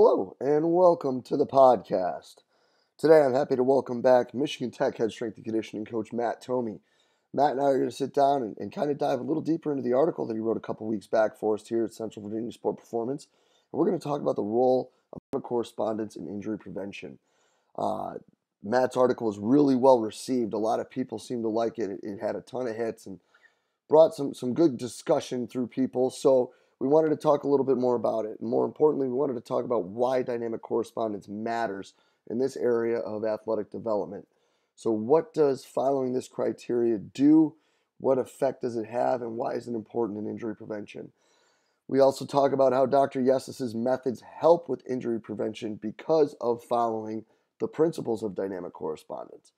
Hello and welcome to the podcast. Today I'm happy to welcome back Michigan Tech head strength and conditioning coach Matt Thome. Matt and I are going to sit down and kind of dive a little deeper into the article that he wrote a couple weeks back for us here at Central Virginia Sport Performance. And we're going to talk about the role of correspondence in injury prevention. Matt's article was really well received. A lot of people seemed to like it. It had a ton of hits and brought some good discussion through people. So we wanted to talk a little bit more about it. And more importantly, we wanted to talk about why dynamic correspondence matters in this area of athletic development. So what does following this criteria do? What effect does it have? And why is it important in injury prevention? We also talk about how Dr. Yesis's methods help with injury prevention because of following the principles of dynamic correspondence.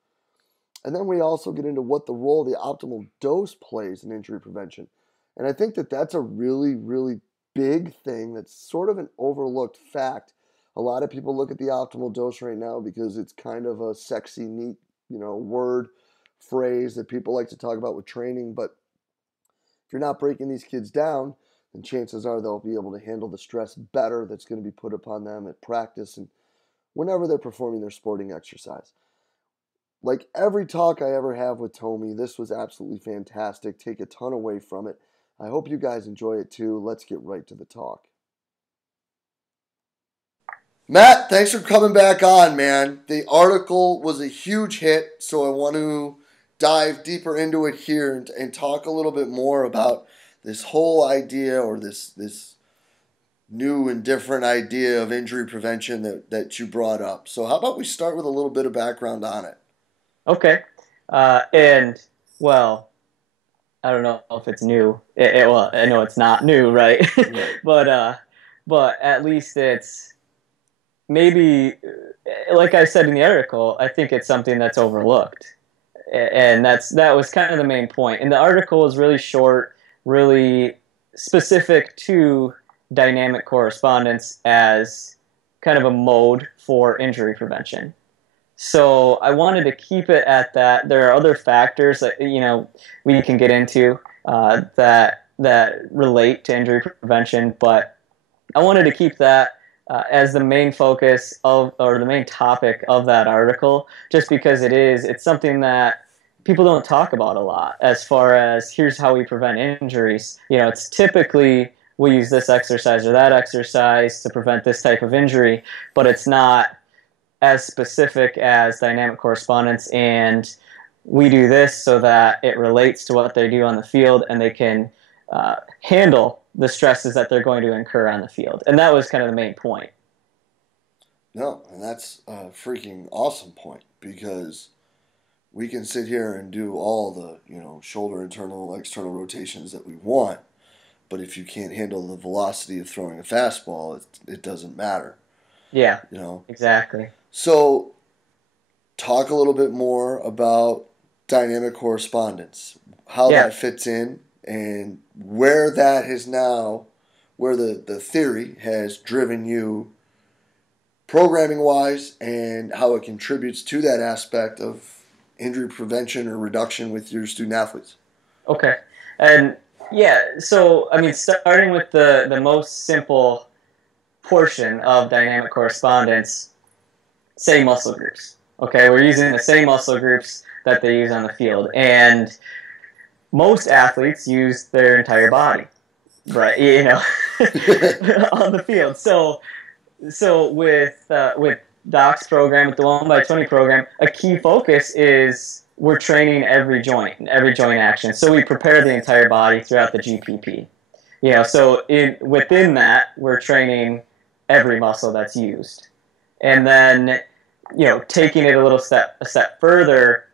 And then we also get into what the role the optimal dose plays in injury prevention. And I think that that's a really, really big thing that's sort of an overlooked fact. A lot of people look at the optimal dose right now because it's kind of a sexy, neat, word, phrase that people like to talk about with training. But if you're not breaking these kids down, then chances are they'll be able to handle the stress better that's going to be put upon them at practice and whenever they're performing their sporting exercise. Like every talk I ever have with Thome, this was absolutely fantastic. Take a ton away from it. I hope you guys enjoy it too. Let's get right to the talk. Matt, thanks for coming back on, man. The article was a huge hit, so I want to dive deeper into it here and talk a little bit more about this whole idea or this new and different idea of injury prevention that you brought up. So how about we start with a little bit of background on it? Okay. I don't know if it's new. Well, I know it's not new, right? Right. But at least it's maybe, like I said in the article, I think it's something that's overlooked. And that was kind of the main point. And the article was really short, really specific to dynamic correspondence as kind of a mode for injury prevention. So I wanted to keep it at that. There are other factors that we can get into that relate to injury prevention, but I wanted to keep that as the main focus or the main topic of that article, just because it's something that people don't talk about a lot. As far as here's how we prevent injuries, it's typically we use this exercise or that exercise to prevent this type of injury, but it's not as specific as dynamic correspondence, and we do this so that it relates to what they do on the field and they can handle the stresses that they're going to incur on the field. And that was kind of the main point. No, and that's a freaking awesome point because we can sit here and do all the, shoulder internal, external rotations that we want, but if you can't handle the velocity of throwing a fastball, it doesn't matter. Yeah, exactly. So, talk a little bit more about dynamic correspondence, how that fits in, and where that has now, where the theory has driven you programming-wise, and how it contributes to that aspect of injury prevention or reduction with your student athletes. Okay. And, so, starting with the most simple portion of dynamic correspondence, say muscle groups. Okay, we're using the same muscle groups that they use on the field, and most athletes use their entire body, right? On the field. So with Doc's program, with the 1x20 program, a key focus is we're training every joint action. So we prepare the entire body throughout the GPP. So within that, we're training every muscle that's used. And then, taking it a step further,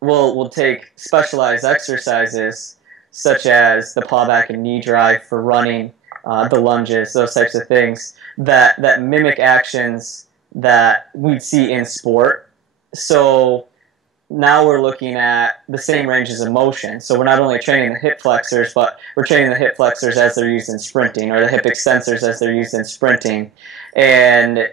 we'll take specialized exercises such as the paw back and knee drive for running, the lunges, those types of things that mimic actions that we'd see in sport. So now we're looking at the same ranges of motion. So we're not only training the hip flexors, but we're training the hip flexors as they're used in sprinting, or the hip extensors as they're used in sprinting. And,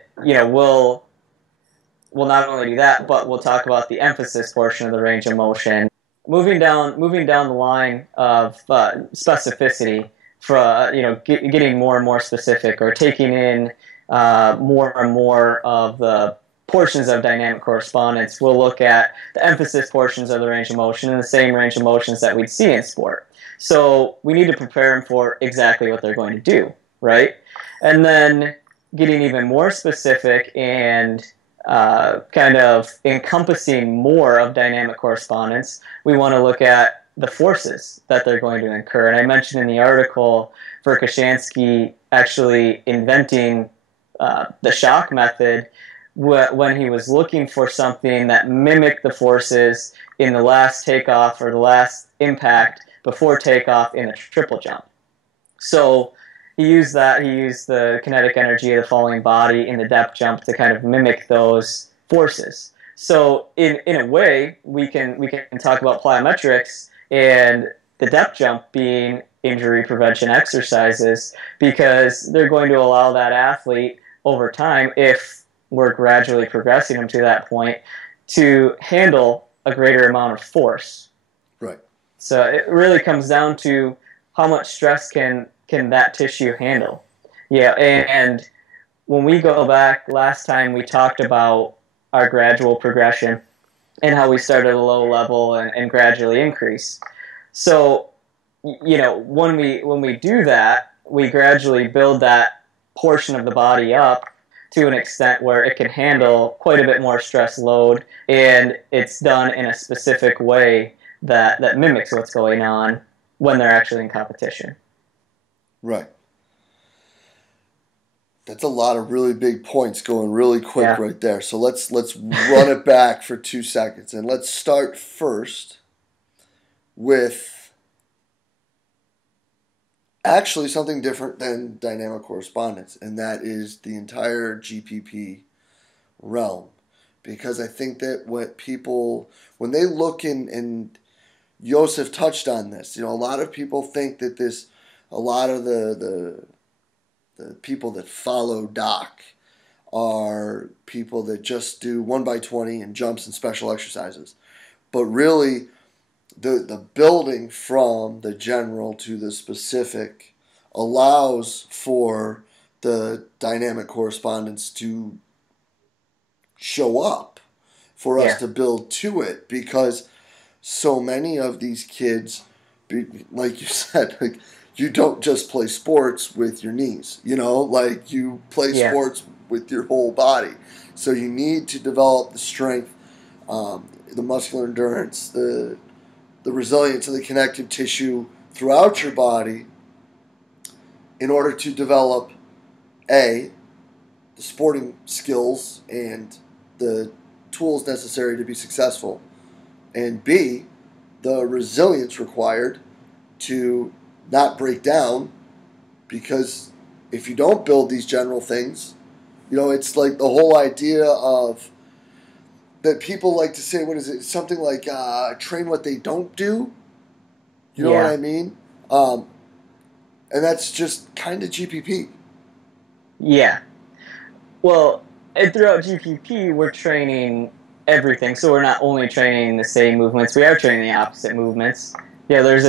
we'll not only do that, but we'll talk about the emphasis portion of the range of motion. Moving down the line of specificity, for getting more and more specific, or taking in more and more of the portions of dynamic correspondence, we'll look at the emphasis portions of the range of motion and the same range of motions that we'd see in sport. So we need to prepare them for exactly what they're going to do, right? And then getting even more specific and kind of encompassing more of dynamic correspondence, we want to look at the forces that they're going to incur. And I mentioned in the article Verkhoshansky actually inventing the shock method when he was looking for something that mimicked the forces in the last takeoff or the last impact before takeoff in the triple jump. So he used that. He used the kinetic energy of the falling body in the depth jump to kind of mimic those forces. So in a way, we can talk about plyometrics and the depth jump being injury prevention exercises, because they're going to allow that athlete over time, if we're gradually progressing them to that point, to handle a greater amount of force. Right. So it really comes down to how much stress can that tissue handle. Yeah, and when we go back, last time we talked about our gradual progression and how we start at a low level and gradually increase. So, you know, when we do that, we gradually build that portion of the body up to an extent where it can handle quite a bit more stress load, and it's done in a specific way that mimics what's going on when they're actually in competition. Right. That's a lot of really big points going really quick right there. So let's run it back for 2 seconds, and let's start first with actually something different than dynamic correspondence, and that is the entire GPP realm. Because I think that what people, when they look in, and Josef touched on this, you know, a lot of people think that a lot of the people that follow Doc are people that just do 1x20 and jumps and special exercises. But really, the building from the general to the specific allows for the dynamic correspondence to show up, for us to build to it, because so many of these kids, like you said, like, you don't just play sports with your knees, you know, like you play sports with your whole body. So you need to develop the strength, the muscular endurance, the resilience of the connective tissue throughout your body in order to develop, A, the sporting skills and the tools necessary to be successful, and B, the resilience required to not break down, because if you don't build these general things, you know, it's like the whole idea of that people like to say, what is it? Something like train what they don't do. You know what I mean? And that's just kind of GPP. Yeah. Well, and throughout GPP, we're training everything. So we're not only training the same movements, we are training the opposite movements. Yeah, there's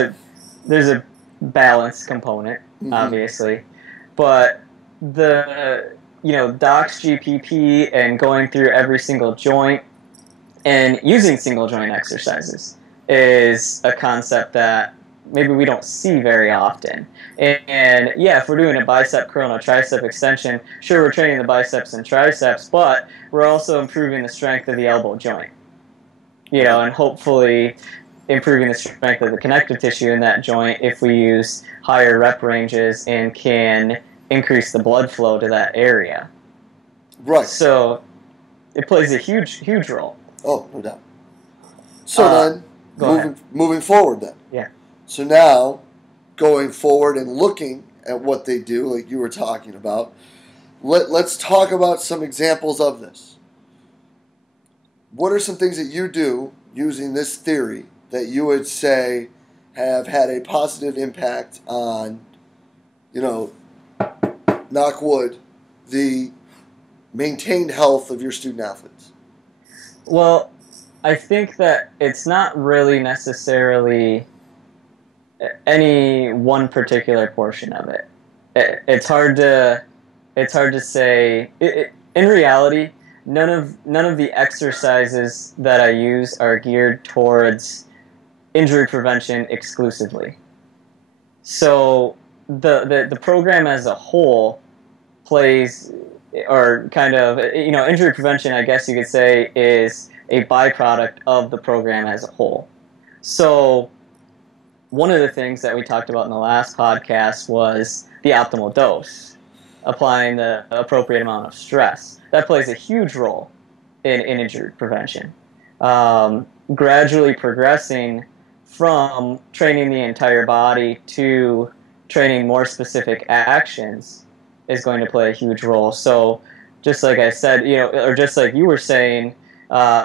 a balance component, obviously, but Doc's GPP and going through every single joint and using single joint exercises is a concept that maybe we don't see very often. And if we're doing a bicep curl and a tricep extension, sure, we're training the biceps and triceps, but we're also improving the strength of the elbow joint, and hopefully improving the strength of the connective tissue in that joint if we use higher rep ranges and can increase the blood flow to that area. Right. So it plays a huge role. Oh, no doubt. So then, moving forward then. Yeah. So now, going forward and looking at what they do, like you were talking about, let's talk about some examples of this. What are some things that you do using this theory that you would say have had a positive impact on, knock wood, the maintained health of your student athletes? Well, I think that it's not really necessarily any one particular portion of it. It's hard to it's hard to say. In reality, none of the exercises that I use are geared towards injury prevention exclusively. So the program as a whole plays, or kind of, injury prevention, I guess you could say, is a byproduct of the program as a whole. So one of the things that we talked about in the last podcast was the optimal dose, applying the appropriate amount of stress. That plays a huge role in injury prevention. Gradually progressing from training the entire body to training more specific actions is going to play a huge role. So just like I said, or just like you were saying,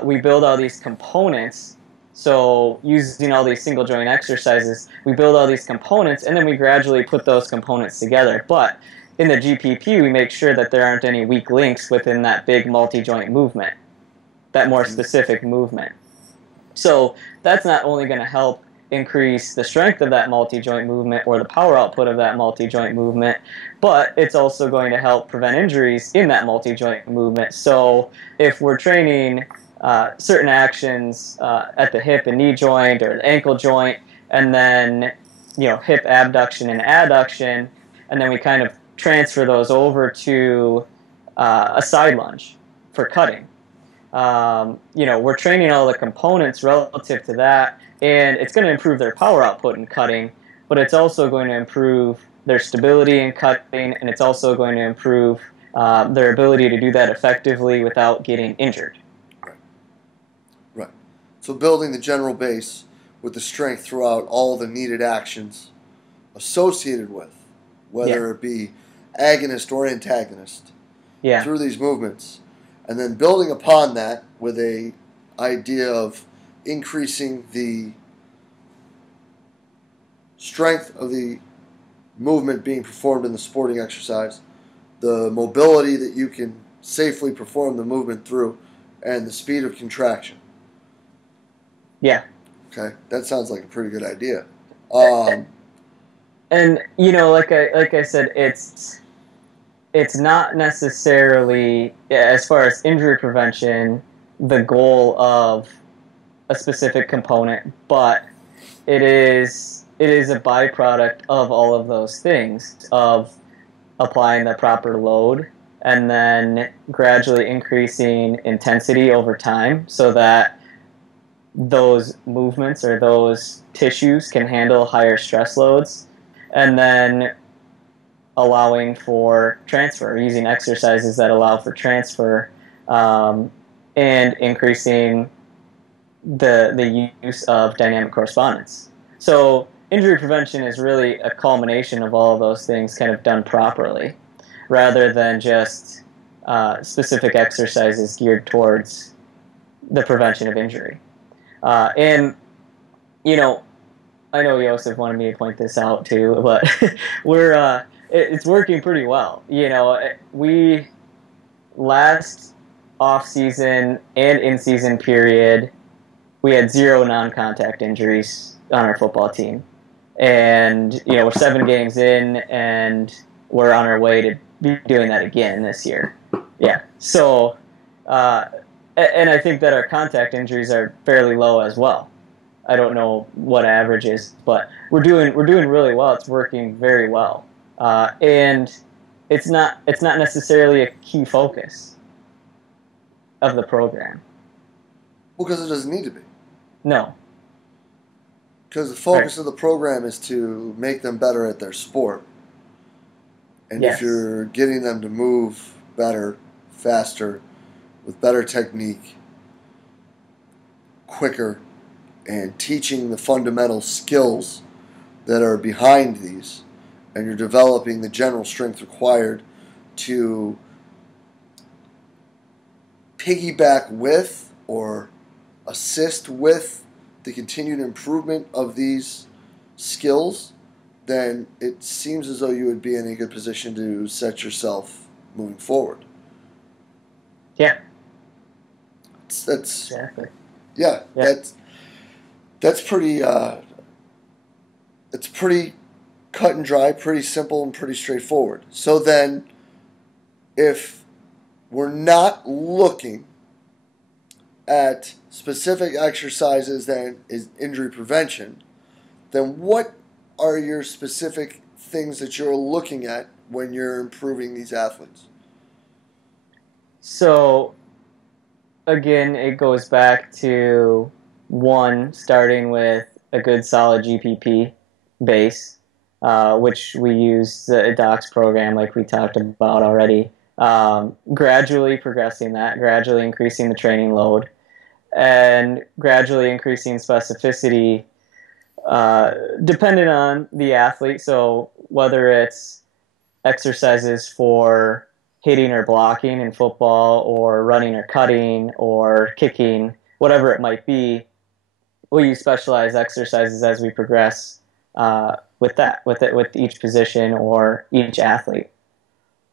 we build all these components. So using all these single joint exercises, we build all these components, and then we gradually put those components together. But in the GPP, we make sure that there aren't any weak links within that big multi-joint movement, that more specific movement. So that's not only going to help increase the strength of that multi-joint movement or the power output of that multi-joint movement, but it's also going to help prevent injuries in that multi-joint movement. So if we're training certain actions at the hip and knee joint or the ankle joint, and then hip abduction and adduction, and then we kind of transfer those over to a side lunge for cutting. We're training all the components relative to that, and it's going to improve their power output in cutting, but it's also going to improve their stability in cutting, and it's also going to improve their ability to do that effectively without getting injured. Right. So building the general base with the strength throughout all the needed actions associated with, whether it be agonist or antagonist, through these movements. And then building upon that with a idea of increasing the strength of the movement being performed in the sporting exercise, the mobility that you can safely perform the movement through, and the speed of contraction. Yeah. Okay, that sounds like a pretty good idea. And like I said, it's not necessarily, as far as injury prevention, the goal of a specific component, but it is a byproduct of all of those things, of applying the proper load and then gradually increasing intensity over time so that those movements or those tissues can handle higher stress loads, and then allowing for transfer, using exercises that allow for transfer, and increasing the use of dynamic correspondence. So injury prevention is really a culmination of all of those things kind of done properly, rather than just specific exercises geared towards the prevention of injury. And I know Joseph wanted me to point this out too, but it's working pretty well. We last off-season and in-season period, we had 0 non-contact injuries on our football team. And, we're 7 games in, and we're on our way to be doing that again this year. Yeah. So, and I think that our contact injuries are fairly low as well. I don't know what average is, but we're doing really well. It's working very well. And it's not necessarily a key focus of the program. Well, because it doesn't need to be. No. Because the focus of the program is to make them better at their sport. And if you're getting them to move better, faster, with better technique, quicker, and teaching the fundamental skills that are behind these, and you're developing the general strength required to piggyback with or assist with the continued improvement of these skills, then it seems as though you would be in a good position to set yourself moving forward. Yeah. That's exactly. Yeah. That's pretty. It's pretty cut and dry, pretty simple, and pretty straightforward. So then, if we're not looking at specific exercises that is injury prevention, then what are your specific things that you're looking at when you're improving these athletes? So, again, it goes back to one, starting with a good solid GPP base, which we use the docs program like we talked about already. Gradually progressing that, gradually increasing the training load, and gradually increasing specificity depending on the athlete. So whether it's exercises for hitting or blocking in football, or running or cutting or kicking, whatever it might be, we'll use specialized exercises as we progress with each position or each athlete.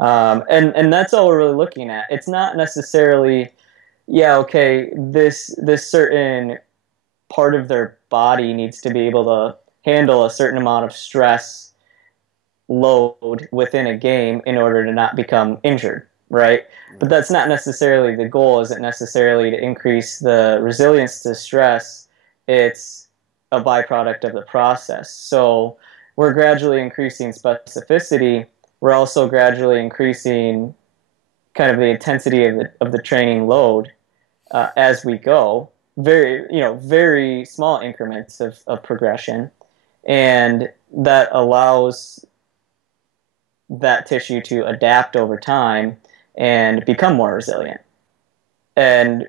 And that's all we're really looking at. It's not necessarily, this certain part of their body needs to be able to handle a certain amount of stress load within a game in order to not become injured, right? But that's not necessarily the goal. Isn't necessarily to increase the resilience to stress. It's a byproduct of the process. So we're gradually increasing specificity. We're also gradually increasing kind of the intensity of the training load as we go. Very small increments of progression, and that allows that tissue to adapt over time and become more resilient. And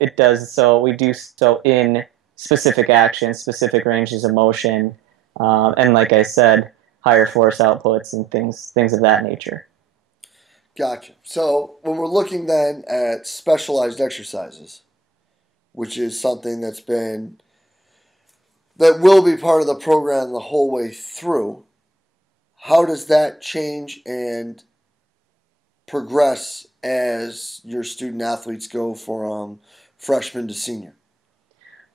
it does so. We do so in specific actions, specific ranges of motion, and like I said, higher force outputs and things of that nature. Gotcha. So when we're looking then at specialized exercises, which is something that will be part of the program the whole way through, how does that change and progress as your student athletes go from freshman to senior?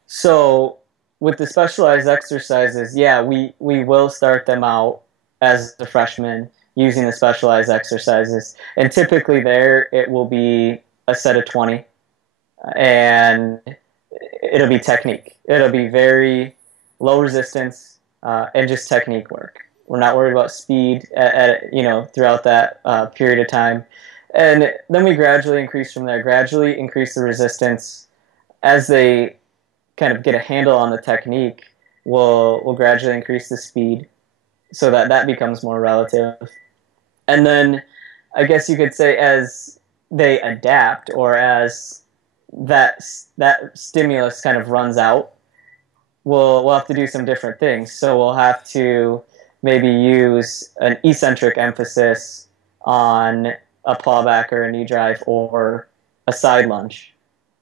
So with the specialized exercises, we will start them out as a freshman using the specialized exercises. And typically there it will be a set of 20. And it'll be technique. It'll be very low resistance and just technique work. We're not worried about speed throughout that period of time. And then we gradually increase from there, gradually increase the resistance. As they kind of get a handle on the technique, we'll gradually increase the speed so that becomes more relative. And then I guess you could say as they adapt, or as that stimulus kind of runs out, we'll have to do some different things. So we'll have to maybe use an eccentric emphasis on a pawback or a knee drive or a side lunge,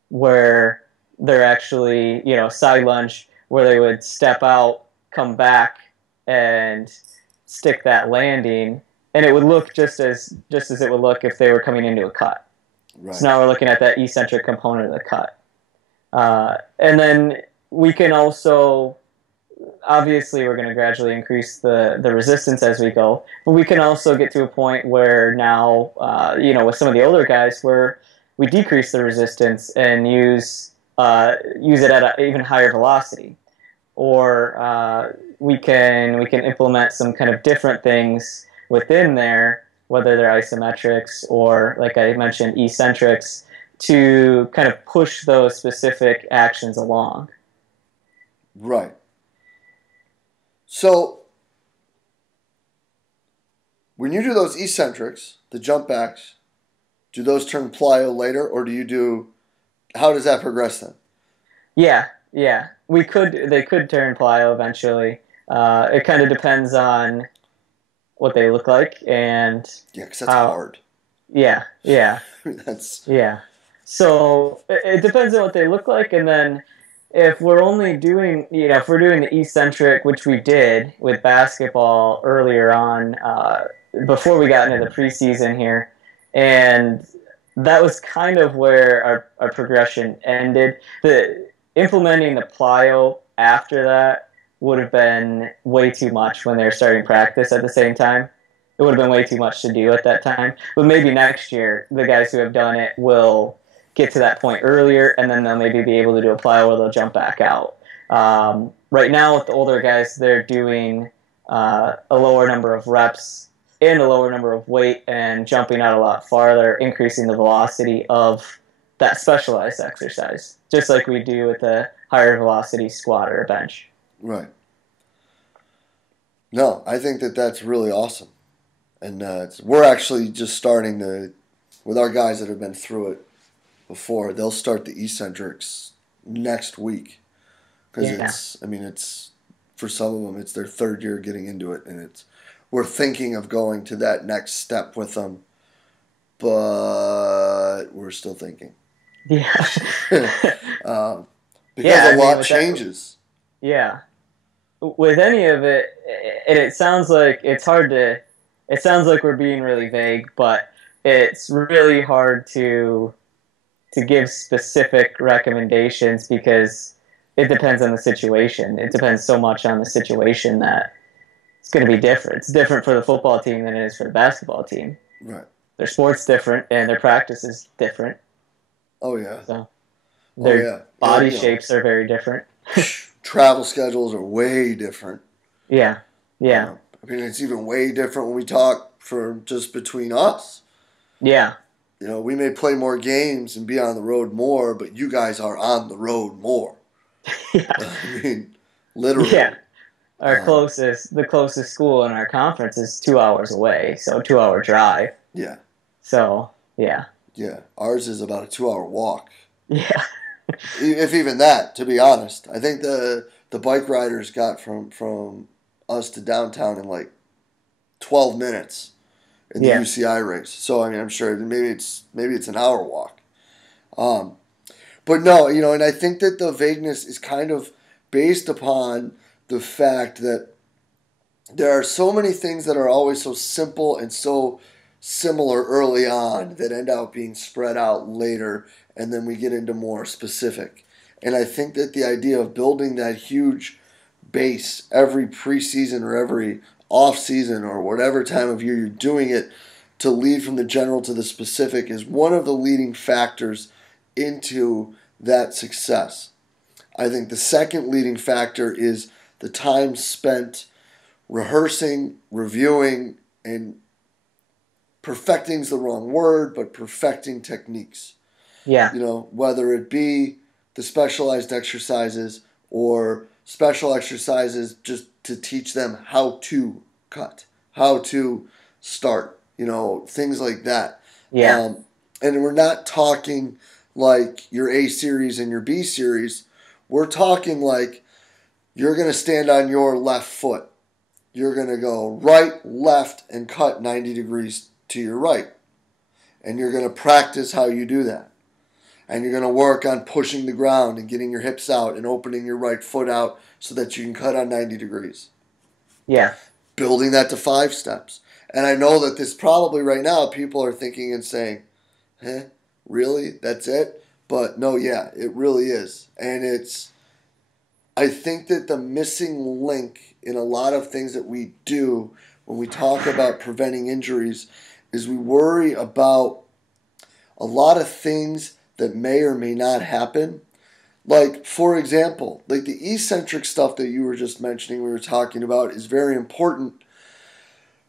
where they're actually, side lunge where they would step out, come back, and stick that landing, and it would look just as it would look if they were coming into a cut. Right. So now we're looking at that eccentric component of the cut. And then we can also, obviously we're going to gradually increase the resistance as we go, but we can also get to a point where now, with some of the older guys, where we decrease the resistance and use it at an even higher velocity. Or we can implement some kind of different things within there, whether they're isometrics or, like I mentioned, eccentrics, to kind of push those specific actions along. Right. So when you do those eccentrics, the jump backs, do those turn plyo later, or how does that progress then? Yeah. They could turn plyo eventually. It kind of depends on what they look like, and because that's hard. Yeah. That's So it depends on what they look like, and then if we're only doing, if we're doing the eccentric, which we did with basketball earlier on, before we got into the preseason here, and that was kind of where our progression ended. Implementing the plyo after that would have been way too much when they were starting practice at the same time. It it would have been way too much to do at that time. But maybe next year, the guys who have done it will get to that point earlier, and then they'll maybe be able to do a plyo where they'll jump back out. Right now, with the older guys, they're doing a lower number of reps and a lower number of weight and jumping out a lot farther, increasing the velocity of that specialized exercise, just like we do with a higher velocity squat or a bench. Right. No, I think that that's really awesome. And we're actually just starting with our guys that have been through it before, they'll start the eccentrics next week. Because it's, for some of them, it's their third year getting into it. And we're thinking of going to that next step with them. But we're still thinking. Yeah. Because a lot changes. With any of it, it sounds like it's hard to. It sounds like we're being really vague, but it's really hard to give specific recommendations because it depends on the situation. It depends so much on the situation that it's going to be different. It's different for the football team than it is for the basketball team. Right. Their sport's different and their practice is different. Oh, yeah. So their body shapes are very different. Travel schedules are way different. Yeah. It's even way different when we talk for just between us. Yeah. We may play more games and be on the road more, but you guys are on the road more. Yeah. Literally. Yeah. The closest school in our conference is 2 hours away, so 2-hour drive. Yeah. So, yeah. Yeah. Ours is about a 2-hour walk. Yeah. If even that, to be honest. I think the bike riders got from us to downtown in like 12 minutes in the UCI race. So I'm sure maybe it's an hour walk. But no, and I think that the vagueness is kind of based upon the fact that there are so many things that are always so simple and so similar early on that end up being spread out later, and then we get into more specific. And I think that the idea of building that huge base every preseason or every off-season or whatever time of year you're doing it to lead from the general to the specific is one of the leading factors into that success. I think the second leading factor is the time spent rehearsing, reviewing, and perfecting's the wrong word, but perfecting techniques. Yeah. Whether it be the specialized exercises or special exercises just to teach them how to cut, how to start, things like that. Yeah. And we're not talking like your A series and your B series. We're talking like you're going to stand on your left foot. You're going to go right, left, and cut 90 degrees to your right. And you're going to practice how you do that. And you're going to work on pushing the ground and getting your hips out and opening your right foot out so that you can cut on 90 degrees. Yeah. Building that to 5 steps. And I know that this probably right now people are thinking and saying, really? That's it? But no, yeah, it really is. And I think that the missing link in a lot of things that we do when we talk about preventing injuries is we worry about a lot of things that may or may not happen. Like, for example, like the eccentric stuff that you were just mentioning, we were talking about, is very important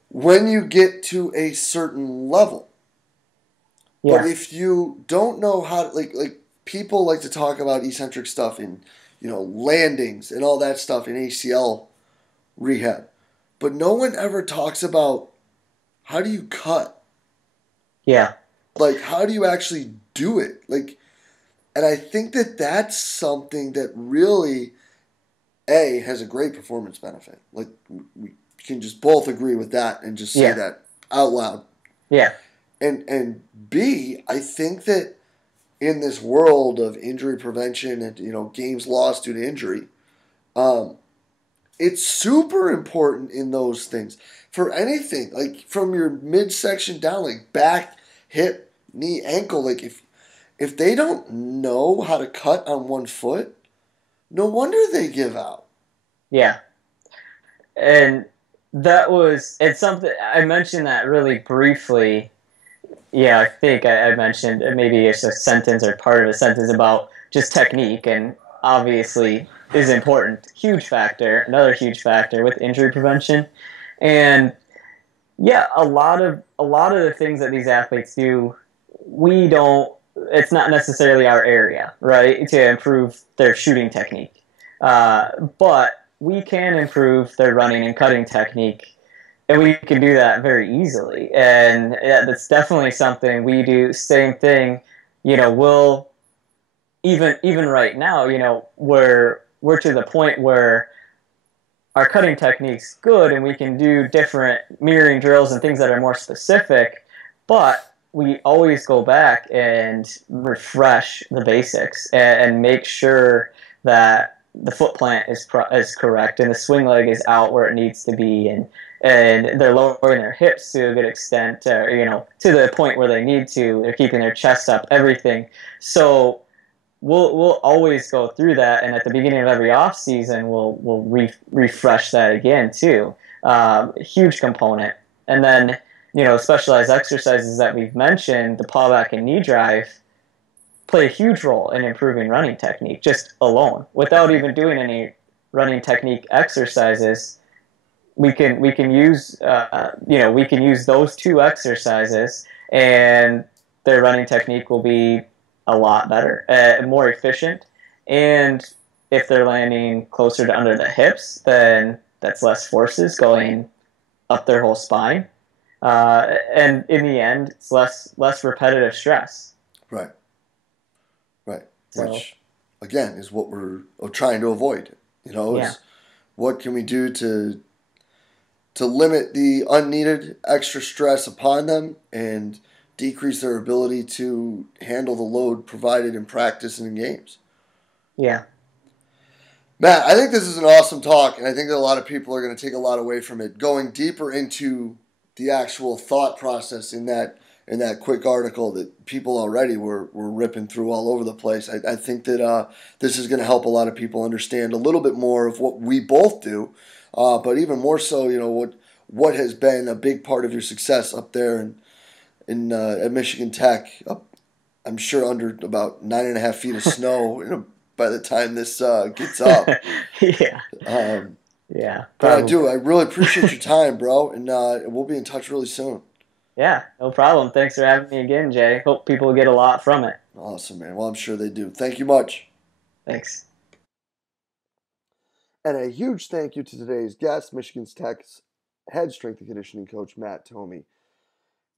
when you get to a certain level. Yeah. But if you don't know how to, like people like to talk about eccentric stuff in, landings and all that stuff in ACL rehab. But no one ever talks about how do you cut? Yeah. Like, how do you actually do it? Like, and I think that that's something that really, has a great performance benefit. Like, we can just both agree with that and just say that out loud. Yeah. And B, I think that in this world of injury prevention and, games lost due to injury, it's super important in those things. For anything, like from your midsection down, like back, hip, knee, ankle, like if they don't know how to cut on one foot, no wonder they give out. Yeah. And It's something I mentioned that really briefly. Yeah, I think I mentioned maybe it's a sentence or part of a sentence about just technique, and obviously is important. Huge factor, another huge factor with injury prevention, and yeah, a lot of the things that these athletes do, we don't. It's not necessarily our area, right? To improve their shooting technique, but we can improve their running and cutting technique, and we can do that very easily. And yeah, that's definitely something we do. Same thing, we'll even right now, we're to the point where our cutting technique's good and we can do different mirroring drills and things that are more specific, but we always go back and refresh the basics and make sure that the foot plant is correct and the swing leg is out where it needs to be, and they're lowering their hips to a good extent, to the point where they need to. They're keeping their chest up, everything. So we'll always go through that, and at the beginning of every off season, we'll refresh that again too. Huge component, and then specialized exercises that we've mentioned, the pull back and knee drive, play a huge role in improving running technique just alone, without even doing any running technique exercises. We can use we can use those two exercises, and their running technique will be a lot better, more efficient, and if they're landing closer to under the hips, then that's less forces going up their whole spine, and in the end, it's less repetitive stress. Right. Right. So, Which, again, is what we're trying to avoid. yeah, Is what can we do to limit the unneeded extra stress upon them and decrease their ability to handle the load provided in practice and in games. yeah, Matt, I think this is an awesome talk, and I think that a lot of people are going to take a lot away from it. Going deeper into the actual thought process in that quick article that people already were ripping through all over the place. I think that this is going to help a lot of people understand a little bit more of what we both do, but even more so, what has been a big part of your success up there at Michigan Tech. I'm sure under about 9.5 feet of snow by the time this gets up. yeah, Um, yeah, but I probably. do. I really appreciate your time, bro, and we'll be in touch really soon. Yeah, no problem. Thanks for having me again, Jay. Hope people get a lot from it. Awesome, man. Well, I'm sure they do. Thank you much. Thanks. And a huge thank you to today's guest, Michigan Tech's head strength and conditioning coach, Matt Thome.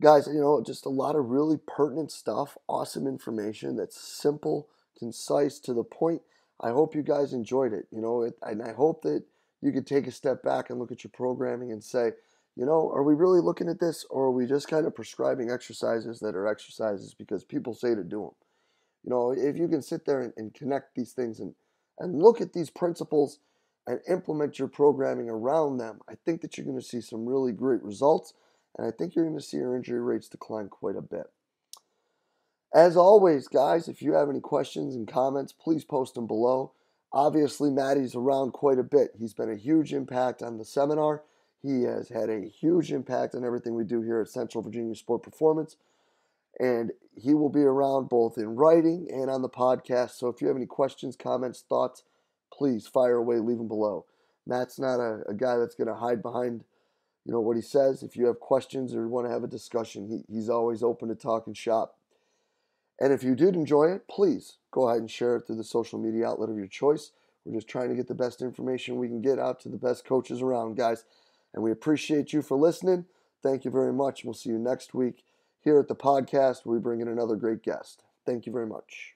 Guys, just a lot of really pertinent stuff, awesome information that's simple, concise, to the point. I hope you guys enjoyed it. And I hope that you could take a step back and look at your programming and say, are we really looking at this, or are we just kind of prescribing exercises that are exercises because people say to do them? If you can sit there and connect these things and look at these principles and implement your programming around them, I think that you're going to see some really great results, and I think you're going to see your injury rates decline quite a bit. As always, guys, if you have any questions and comments, please post them below. Obviously, Maddie's around quite a bit. He's been a huge impact on the seminar. He has had a huge impact on everything we do here at Central Virginia Sport Performance. And he will be around both in writing and on the podcast. So if you have any questions, comments, thoughts, please fire away, leave them below. Matt's not a guy that's going to hide behind what he says. If you have questions or want to have a discussion, he's always open to talk and shop. And if you did enjoy it, please go ahead and share it through the social media outlet of your choice. We're just trying to get the best information we can get out to the best coaches around, guys. And we appreciate you for listening. Thank you very much. We'll see you next week here at the podcast where we bring in another great guest. Thank you very much.